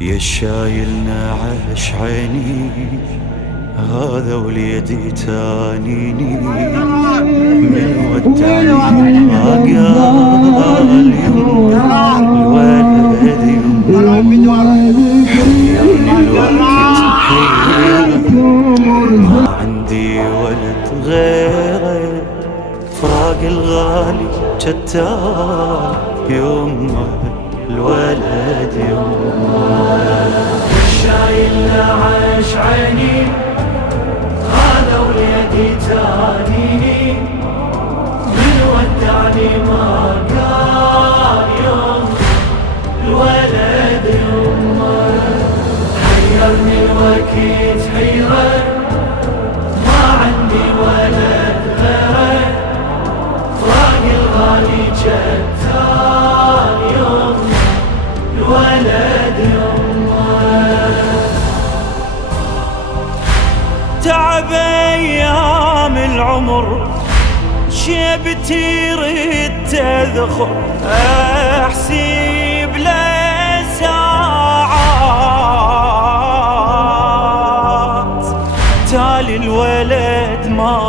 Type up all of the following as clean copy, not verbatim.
يا شايلنا عش عيني هذا وليدي تانيني من ودعني ما قال يوم الولد يوم حيرني الوقت ما عندي ولد غيره فراق الغالي جتال يوم الولد يوم شايلنا عش عيني هذا وليدي تانيني من ودعني ما قال يوم الولد يوم حيرني الوقت حيرة ما عندي ولد غيره فراق الغالي جتال يوم الولد يوم تعب ايام العمر شيبتي ريد تذخر احسب له ساعات تالي الولد ما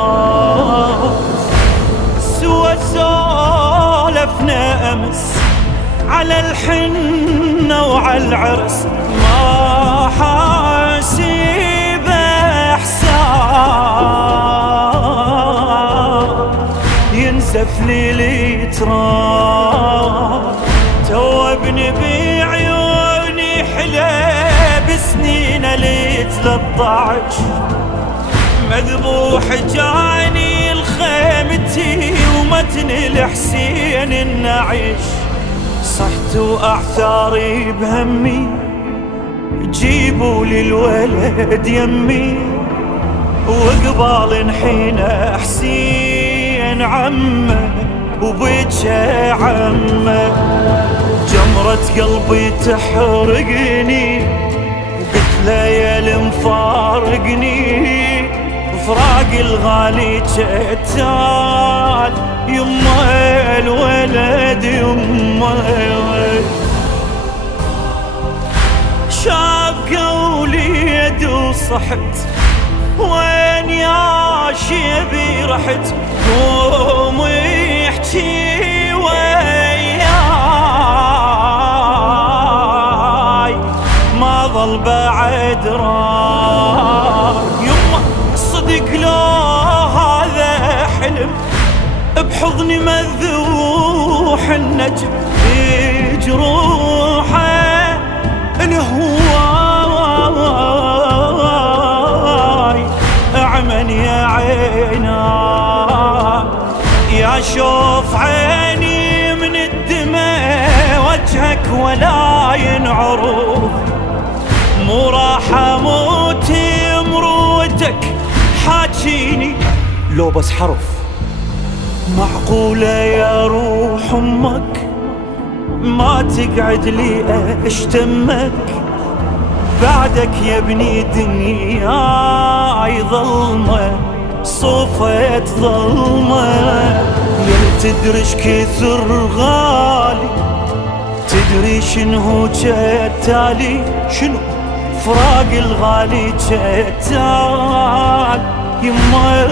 سوى سولفنا امس على الحنة وعلى العرس ما حاسب احسان ينسف لي الاتراب توبني بعيوني حلى بسنين ال 13 مذبوح جاني الخيمتي ومتن الحسين النعيش صحت واعثاري بهمي جيبوا لي الولد يمي وقبال حين حسين عمه وبجه عمه جمرة قلبي تحرقني وقلت له يا المفارقني فراق الغالي جتال يما الولد يما شاب قولي وصحت وين يا شيبي رحت قوم يحكي وياي ما ظل بعد راي يما صدق لو هذا حلم بحضني مذوح النجم بجروحه الهواي اعمن يا عينا يا شوف عيني من الدمع وجهك ولا ينعرف مو راح اموت مروتك حاجيني لو بس حرف معقولة يا روح امك ما تقعد لي اشتمك بعدك يا ابني دنياي ظلمة صوفت ظلمة يا تدريش كثر غالي تدري شنو جتالي شنو فراق الغالي جتال يما